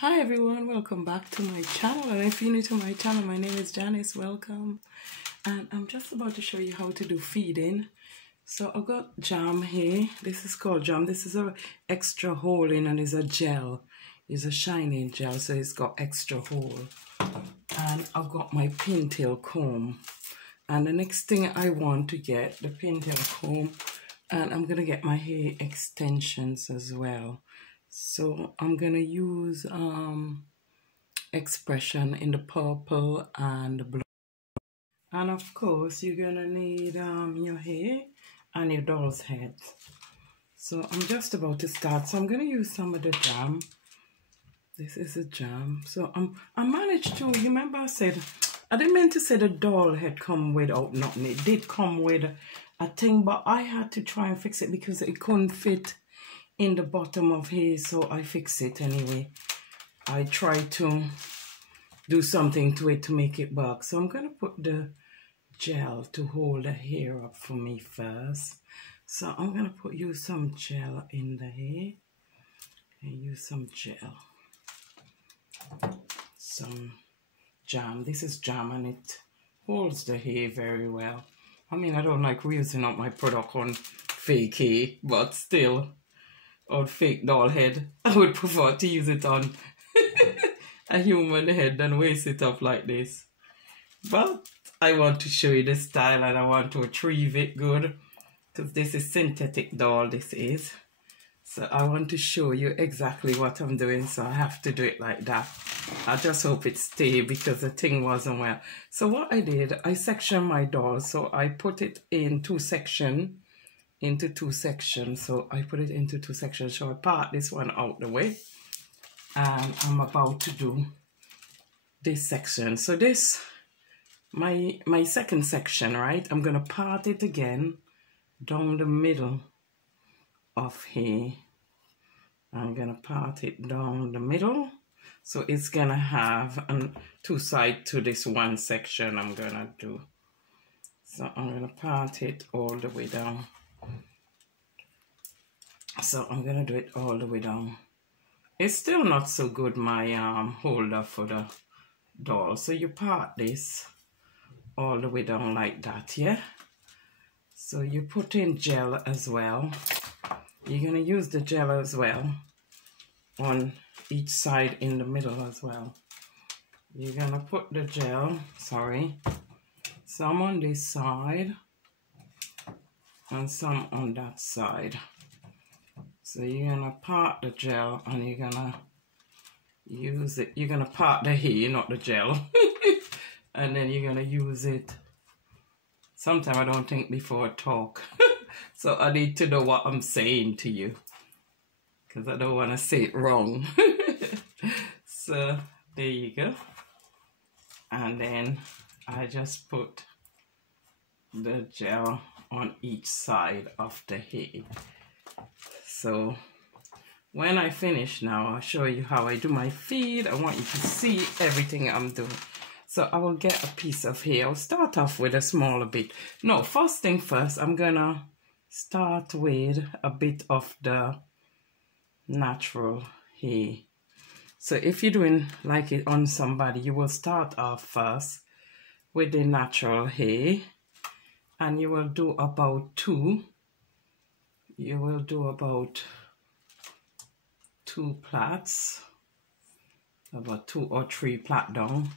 Hi everyone, welcome back to my channel. And if you're new to my channel, my name is Janice. Welcome. And I'm just about to show you how to do feeding. So I've got jam here. This is called jam. This is a extra hole in and is a gel. It's a shiny gel, so it's got extra hole. And I've got my pintail comb. And the next thing I want to get, the pintail comb, and I'm gonna get my hair extensions as well. So I'm gonna use Expression in the purple and the blue. And of course you're gonna need your hair and your doll's head. So I'm just about to start. So I'm gonna use some of the jam. This is a jam. So I managed to, you remember I said, I didn't mean to say the doll head come without nothing. It did come with a thing, but I had to try and fix it because it couldn't fit in the bottom of here, so I fixed it anyway. I tried to do something to it to make it work. So I'm gonna put the gel to hold the hair up for me first. So I'm gonna use some gel in the hair and use some gel. Some jam. This is jam and it holds the hair very well. I mean, I don't like using up my product on fake hair, but still, on fake doll head, I would prefer to use it on a human head than waste it up like this. But I want to show you the style and I want to retrieve it good, because this is synthetic doll, this is. So I want to show you exactly what I'm doing, so I have to do it like that. I just hope it stays because the thing wasn't well. So what I did, I sectioned my doll, so I put it in two sections. So I put it into two sections. So I part this one out the way and I'm about to do this section. So this, my second section, right? I'm gonna part it again down the middle of here. I'm gonna part it down the middle, so it's gonna have two sides to this one section I'm gonna do. So I'm gonna part it all the way down. So I'm gonna do it all the way down. It's still not so good, my holder for the doll. So you part this all the way down like that, yeah? So you put in gel as well. You're gonna use the gel as well on each side in the middle as well. You're gonna put the gel, some on this side and some on that side. So you're gonna part the gel and you're gonna use it. You're gonna part the hair, not the gel. And then you're gonna use it. Sometimes I don't think before I talk. So I need to know what I'm saying to you, because I don't want to say it wrong. So there you go. And then I just put the gel on each side of the hair. So when I finish now, I'll show you how I do my feed. I want you to see everything I'm doing. So I will get a piece of hair. I'll start off with a smaller bit. No, first thing first, I'm gonna start with a bit of the natural hair. So if you're doing like it on somebody, you will start off first with the natural hair and you will do about two. You will do about 2 plaits, about 2 or 3 plait down,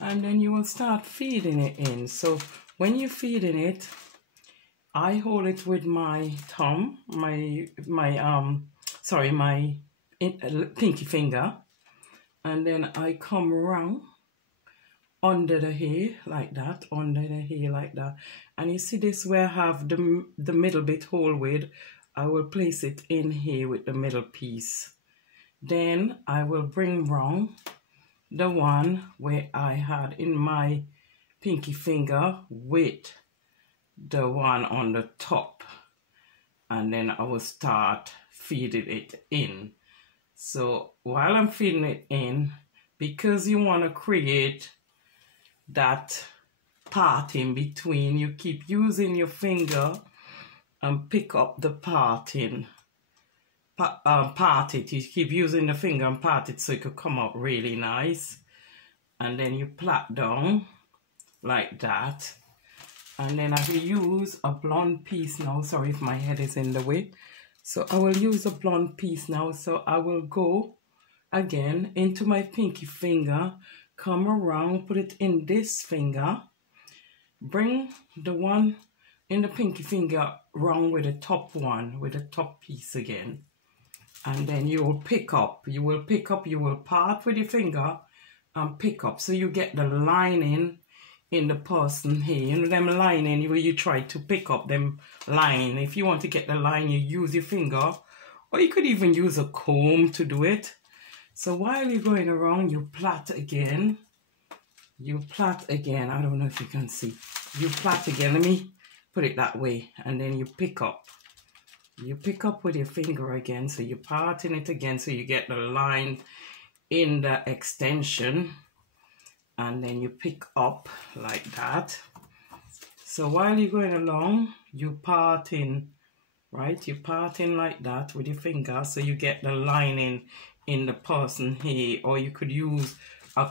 and then you will start feeding it in. So when you're feeding it, I hold it with my thumb, my pinky finger, and then I come around under the hair like that, and you see this where I have the middle bit hole with, I will place it in here with the middle piece. Then I will bring round the one where I had in my pinky finger with the one on the top, and then I will start feeding it in. So while I'm feeding it in, because you want to create that part in between, you keep using your finger and pick up the part in part it. You keep using the finger and part it so it could come out really nice. And then you plait down like that. And then I will use a blonde piece now. Sorry if my head is in the way. So I will use a blonde piece now. So I will go again into my pinky finger, come around, put it in this finger, bring the one in the pinky finger round with the top one, with the top piece again. And then you will pick up, you will part with your finger and pick up. So you get the lining in the person here. You know them lining where you try to pick up them line. If you want to get the line, you use your finger, or you could even use a comb to do it. So while you're going around, you plait again. You plait again. I don't know if you can see. You plait again. Let me put it that way. And then you pick up. You pick up with your finger again, so you're parting it again, so you get the line in the extension, and then you pick up like that. So while you're going along, you parting, right? You parting like that with your finger, so you get the lining in the person here, or you could use a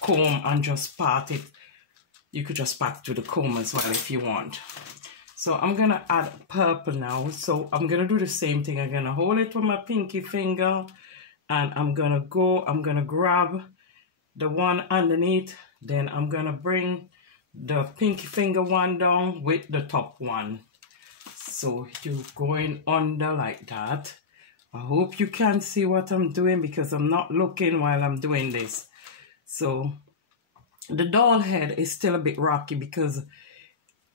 comb and just part it. You could just part to the comb as well if you want. So I'm going to add purple now. So I'm going to do the same thing. I'm going to hold it with my pinky finger, and I'm going to grab the one underneath. Then I'm going to bring the pinky finger one down with the top one. So you're going under like that. I hope you can see what I'm doing because I'm not looking while I'm doing this. So the doll head is still a bit rocky because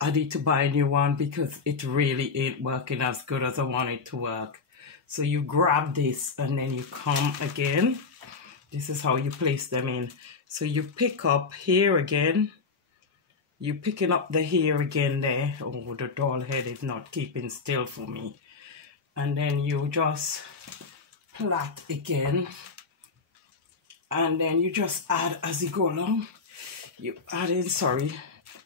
I need to buy a new one because it really ain't working as good as I want it to work. So you grab this and then you come again. This is how you place them in. So you pick up here again. You're picking up the hair again there. Oh, the doll head is not keeping still for me. And then you just plait again. And then you just add as you go along. You add in, sorry.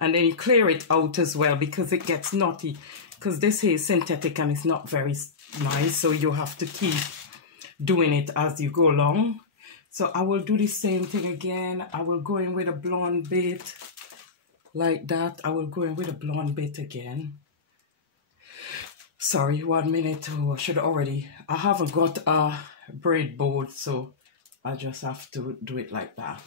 And then you clear it out as well because it gets knotty. Because this hair is synthetic and it's not very nice. So you have to keep doing it as you go along. So I will do the same thing again. I will go in with a blonde bit. Like that. I will go in with a blonde bit again. Sorry, 1 minute. Oh, I should already. I haven't got a braid board. So I just have to do it like that.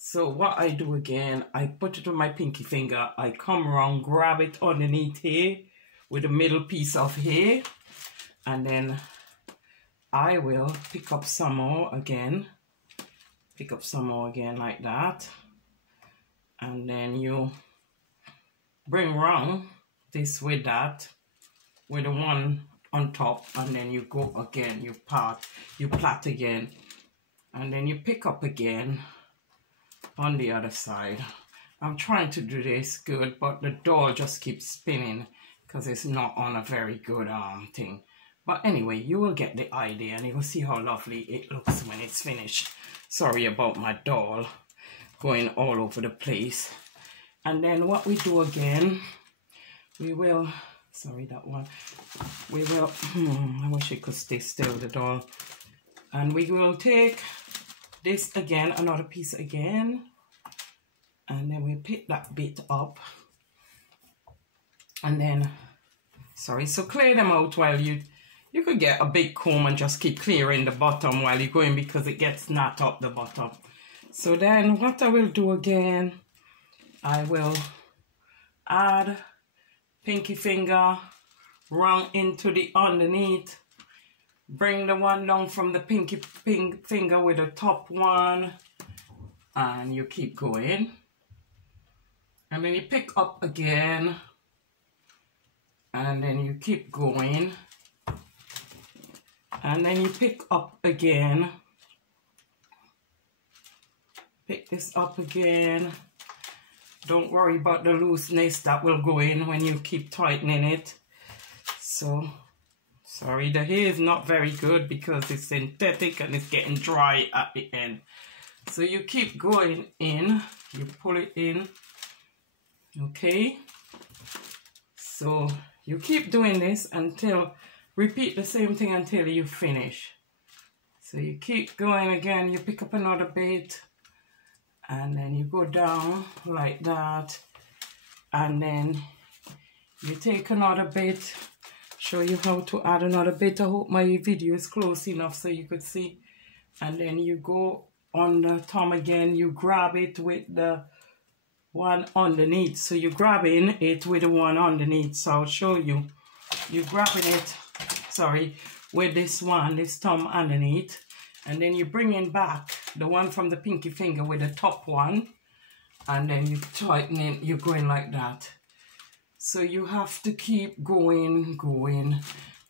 So what I do again, I put it on my pinky finger, I come around, grab it underneath here with the middle piece of hair, and then I will pick up some more again like that, and then you bring around this with that, with the one on top, and then you go again, you plait again, and then you pick up again on the other side. I'm trying to do this good, but the doll just keeps spinning because it's not on a very good thing. But anyway, you will get the idea and you will see how lovely it looks when it's finished. Sorry about my doll going all over the place. And then what we do again, we will, sorry that one, we will, I wish it could stay still, the doll. And we will take this again, another piece again, and then we pick that bit up, and then, sorry, so clear them out while you could get a big comb and just keep clearing the bottom while you're going because it gets knot up the bottom. So then what I will do again, I will add pinky finger round into the underneath. Bring the one down from the pinky finger with the top one, and you keep going. And then you pick up again, and then you keep going. And then you pick up again. Pick this up again. Don't worry about the looseness that will go in when you keep tightening it. So, sorry, the hair is not very good because it's synthetic and it's getting dry at the end. So you keep going in, you pull it in, okay? So you keep doing this until repeat the same thing until you finish. So you keep going again, you pick up another bit, and then you go down like that, and then you take another bit. Show you how to add another bit. I hope my video is close enough so you could see. And then you go on the thumb again, you grab it with the one underneath. So you're grabbing it with the one underneath. So I'll show you. You're grabbing it, sorry, with this one, this thumb underneath. And then you're bringing back the one from the pinky finger with the top one. And then you tighten it, you're going like that. So you have to keep going,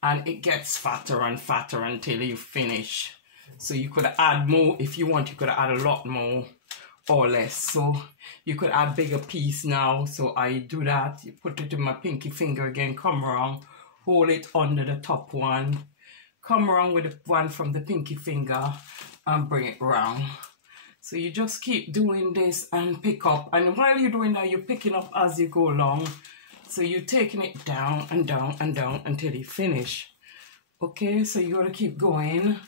and it gets fatter and fatter until you finish. So you could add more if you want. You could add a lot more or less. So you could add bigger piece now. So I do that. You put it in my pinky finger again, come around, hold it under the top one, come around with the one from the pinky finger and bring it around. So you just keep doing this and pick up. And while you're doing that, you're picking up as you go along. So you're taking it down and down and down until you finish. Okay, so you gotta keep going.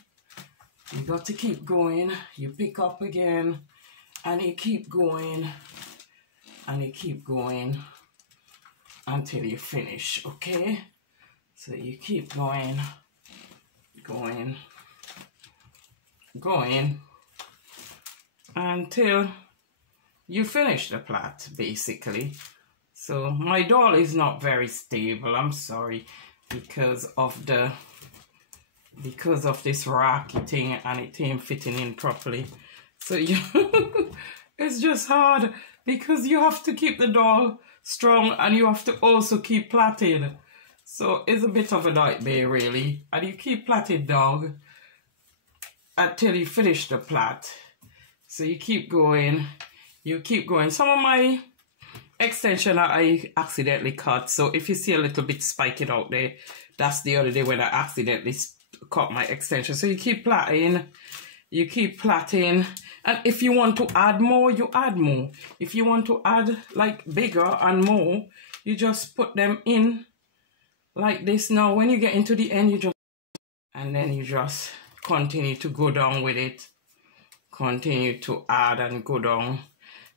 You got to keep going. You pick up again, and you keep going, and you keep going until you finish. Okay, so you keep going, until you finish the plait, basically. So my doll is not very stable, I'm sorry, because of this rocky thing, and it ain't fitting in properly. So you it's just hard because you have to keep the doll strong and you have to also keep plaiting. So it's a bit of a nightmare really. And you keep plaiting, dog, until you finish the plait. So you keep going, Some of my extension I accidentally cut, so if you see a little bit spiking out there, that's the other day when I accidentally cut my extension. So you keep plaiting, and if you want to add more, you add more. If you want to add like bigger and more, you just put them in like this. Now when you get into the end, you just continue to go down with it, continue to add and go down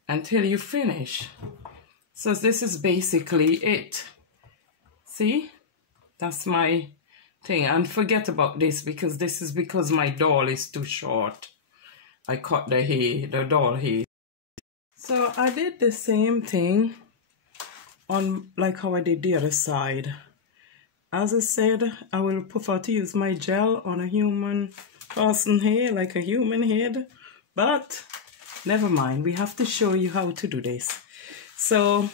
until you finish. So this is basically it. See, that's my thing. And forget about this, because this is because my doll is too short. I cut the doll hair. So I did the same thing on like how I did the other side. As I said, I will prefer to use my gel on a human person hair, like a human head. But never mind, we have to show you how to do this. So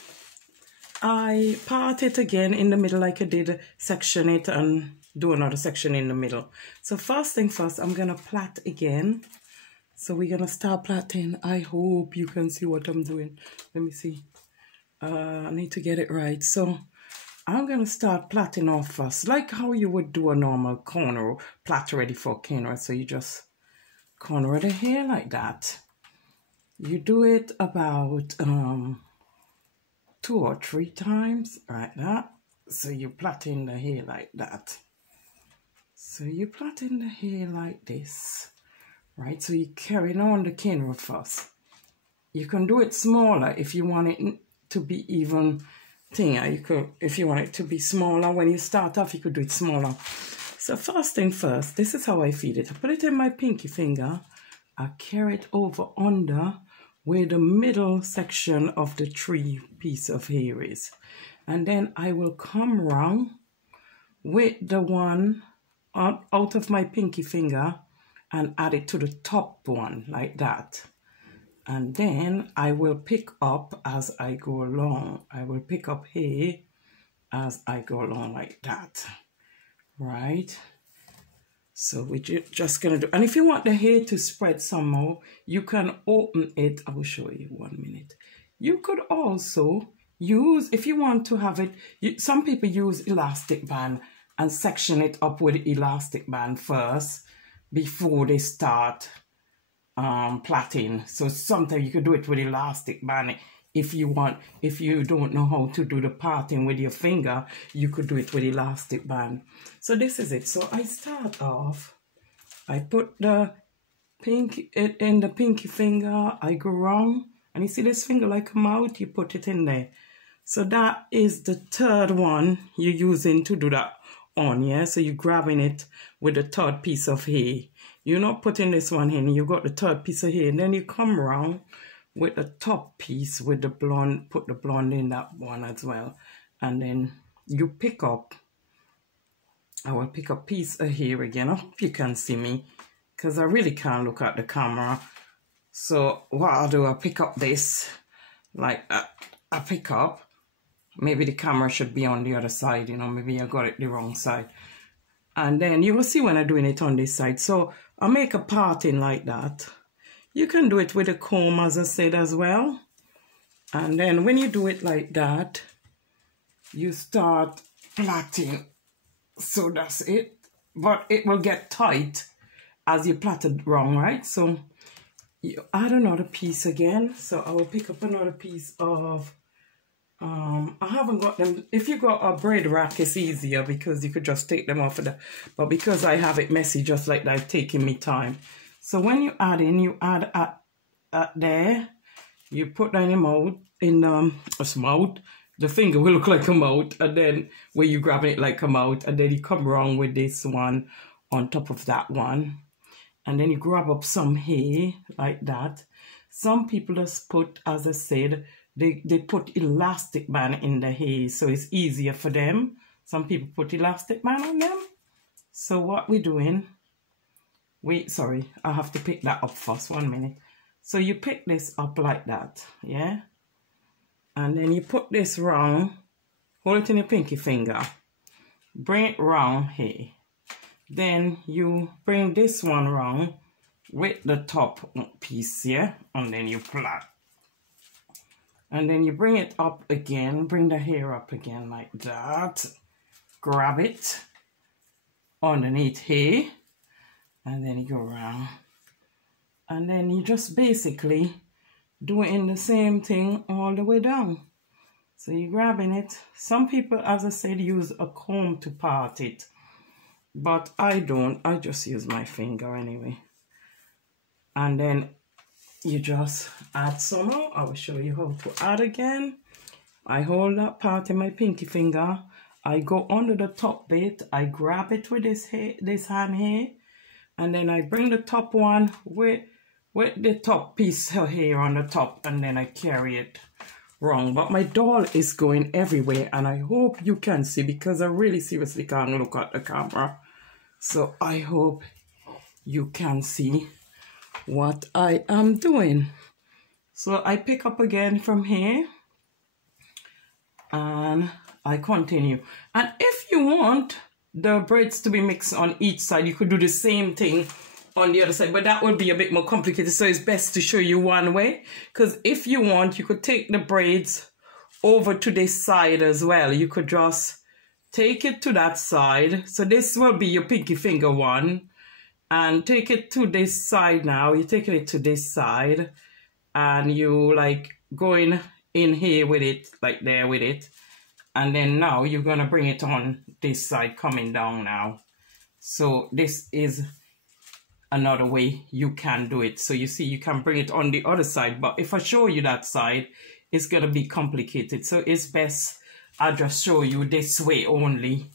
I part it again in the middle like I did, section it and do another section in the middle. So first thing first, I'm gonna plait again. So we're gonna start plaiting. I hope you can see what I'm doing. Let me see. I need to get it right. So I'm gonna start plaiting off first, like how you would do a normal corner, plait ready for corner. So you just corner the hair like that. You do it about 2 or 3 times, like that. So you plaiting the hair like that. So you plaiting the hair like this, right? So you carrying on the cane first. You can do it smaller if you want it to be even thinner. You could, if you want it to be smaller, when you start off, you could do it smaller. So first thing first, this is how I feed it. I put it in my pinky finger. I carry it over under where the middle section of the 3 piece of hair is. And then I will come around with the one out of my pinky finger and add it to the top one like that. And then I will pick up as I go along. I will pick up hair as I go along like that, right? So we're just gonna do, and if you want the hair to spread some more, you can open it. I will show you 1 minute. You could also use, if you want to have it, some people use elastic band and section it up with elastic band first before they start plaiting. So sometimes you could do it with elastic band. if you want, if you don't know how to do the parting with your finger, you could do it with elastic band. So this is it. So I start off, I put the in the pinky finger, I go round, and you see this finger like a mouth, you put it in there. So that is the third one you're using to do that on, yeah? So you're grabbing it with the third piece of hair. You're not putting this one in, you got the third piece of hair, and then you come around with the top piece with the blonde, put the blonde in that one as well. And then you pick up, I will pick up piece of hair again. I hope you can see me, because I really can't look at the camera. So what I'll do, I'll pick up this, like I pick up, maybe the camera should be on the other side, you know, maybe I got it the wrong side. And then you will see when I'm doing it on this side. So I'll make a parting like that. You can do it with a comb, as I said, as well. And then when you do it like that, you start plaiting. So that's it. But it will get tight as you plait it wrong, right? So you add another piece again. So I will pick up another piece of, I haven't got them. If you got a braid rack, it's easier because you could just take them off of the, but because I have it messy just like that, it's taking me time. So when you add in, you add at there, you put down your mouth, in a mouth, the finger will look like a mouth, and then where you grab it like a mouth, and then you come around with this one on top of that one. And then you grab up some hair like that. Some people just put, as I said, they put elastic band in the hair, so it's easier for them. Some people put elastic band on them. So what we're doing, sorry, I have to pick that up first, 1 minute. So you pick this up like that, yeah? And then you put this round, hold it in your pinky finger, bring it round here. Then you bring this one round with the top piece, yeah? And then you plait. And then you bring it up again, bring the hair up again like that. Grab it underneath here. And then you go around. And then you just basically doing the same thing all the way down. So you're grabbing it. Some people, as I said, use a comb to part it. But I don't. I just use my finger anyway. And then you just add some more. I will show you how to add again. I hold that part in my pinky finger. I go under the top bit. I grab it with this hand here. And then I bring the top one with the top piece of hair on the top. And then I carry it wrong. But my doll is going everywhere. And I hope you can see, because I really seriously can't look at the camera. So I hope you can see what I am doing. So I pick up again from here. And I continue. And if you want the braids to be mixed on each side, you could do the same thing on the other side, but that would be a bit more complicated, so it's best to show you one way. Because if you want, you could take the braids over to this side as well. You could just take it to that side. So this will be your pinky finger one, and take it to this side now. You're taking it to this side, and you like going in here with it, like there with it. And then now you're going to bring it on this side, coming down now. So this is another way you can do it. So you see, you can bring it on the other side. But if I show you that side, it's going to be complicated. So it's best I just show you this way only.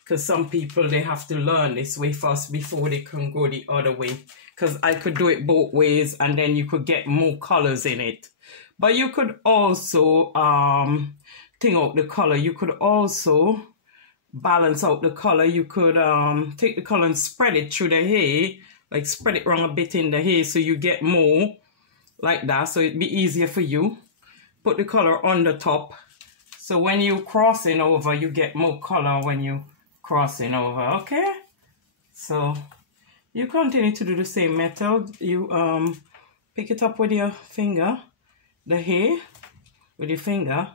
Because some people, they have to learn this way first before they can go the other way. Because I could do it both ways, and then you could get more colors in it. But you could also thing out the color. You could also balance out the color. You could take the color and spread it through the hair, like spread it around a bit in the hair so you get more like that, so it'd be easier for you. Put the color on the top, so when you crossing over, you get more color when you crossing over. Okay, so you continue to do the same method. You pick it up with your finger, the hair with your finger.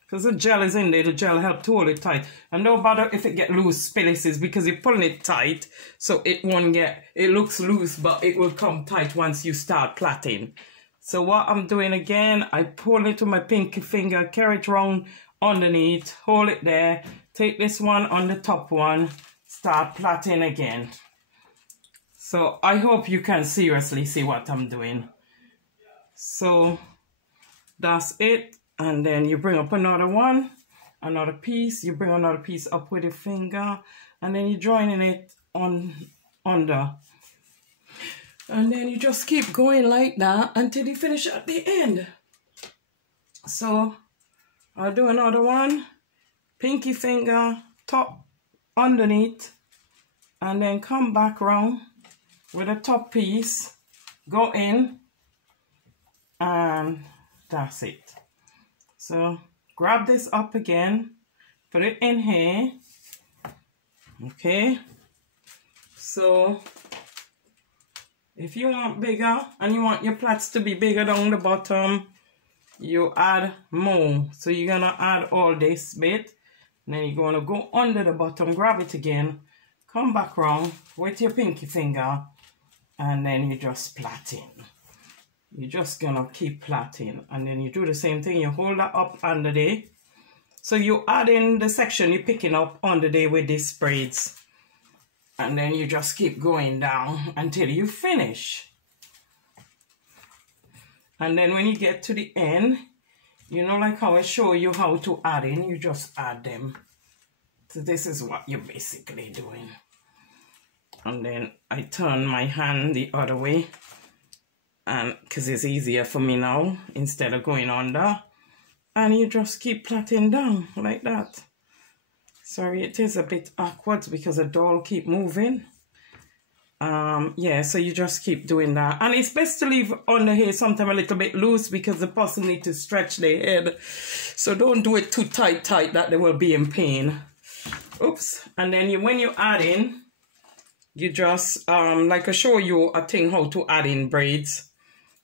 Because the gel is in there, the gel helps to hold it tight. And don't bother if it get loose, spillices, because you're pulling it tight, so it won't get, it looks loose, but it will come tight once you start plaiting. So what I'm doing again, I pull it with my pinky finger, carry it round underneath, hold it there, take this one on the top one, start plaiting again. So I hope you can seriously see what I'm doing. So that's it. And then you bring up another one, another piece, you bring another piece up with your finger, and then you're joining it on under. And then you just keep going like that until you finish at the end. So I'll do another one, pinky finger, top, underneath, and then come back round with a top piece, go in, and that's it. So grab this up again, put it in here, okay? So if you want bigger and you want your plaits to be bigger down the bottom, you add more. So you're gonna add all this bit, and then you're gonna go under the bottom, grab it again, come back round with your pinky finger, and then you just plaiting. You're just gonna keep plaiting, and then you do the same thing. You hold that up under there. So you add in the section you're picking up under there with these braids, and then you just keep going down until you finish. And then when you get to the end, you know, like how I show you how to add in, you just add them. So this is what you're basically doing. And then I turn my hand the other way, and because it's easier for me now instead of going under, and you just keep plaiting down like that. Sorry, it is a bit awkward because the doll keep moving. Yeah, so you just keep doing that, and it's best to leave under here sometimes a little bit loose because the person needs to stretch their head. So don't do it too tight that they will be in pain. Oops. And then when you add in, you just like I show you a thing how to add in braids.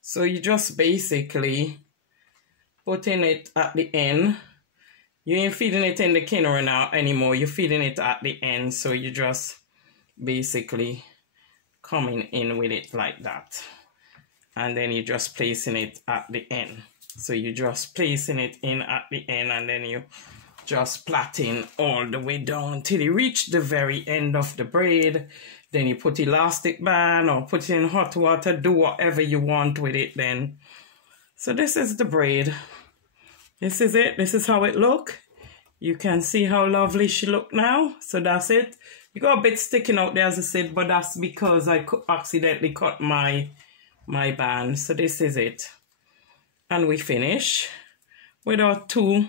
So you just basically putting it at the end. You ain't feeding it in the kinner now anymore. You're feeding it at the end. So you just basically coming in with it like that. And then you just placing it at the end. So you just placing it in at the end, and then you just plaiting all the way down until you reach the very end of the braid. Then you put elastic band or put it in hot water, do whatever you want with it then. So this is the braid. This is it. This is how it look. You can see how lovely she look now. So that's it. You got a bit sticking out there, as I said, but that's because I accidentally cut my band. So this is it. And we finish with our 2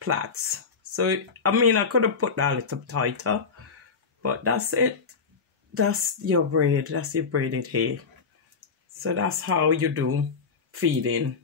plaits. So, I mean, I could have put that a little tighter, but that's it. That's your braid. That's your braided hair. So that's how you do feeding.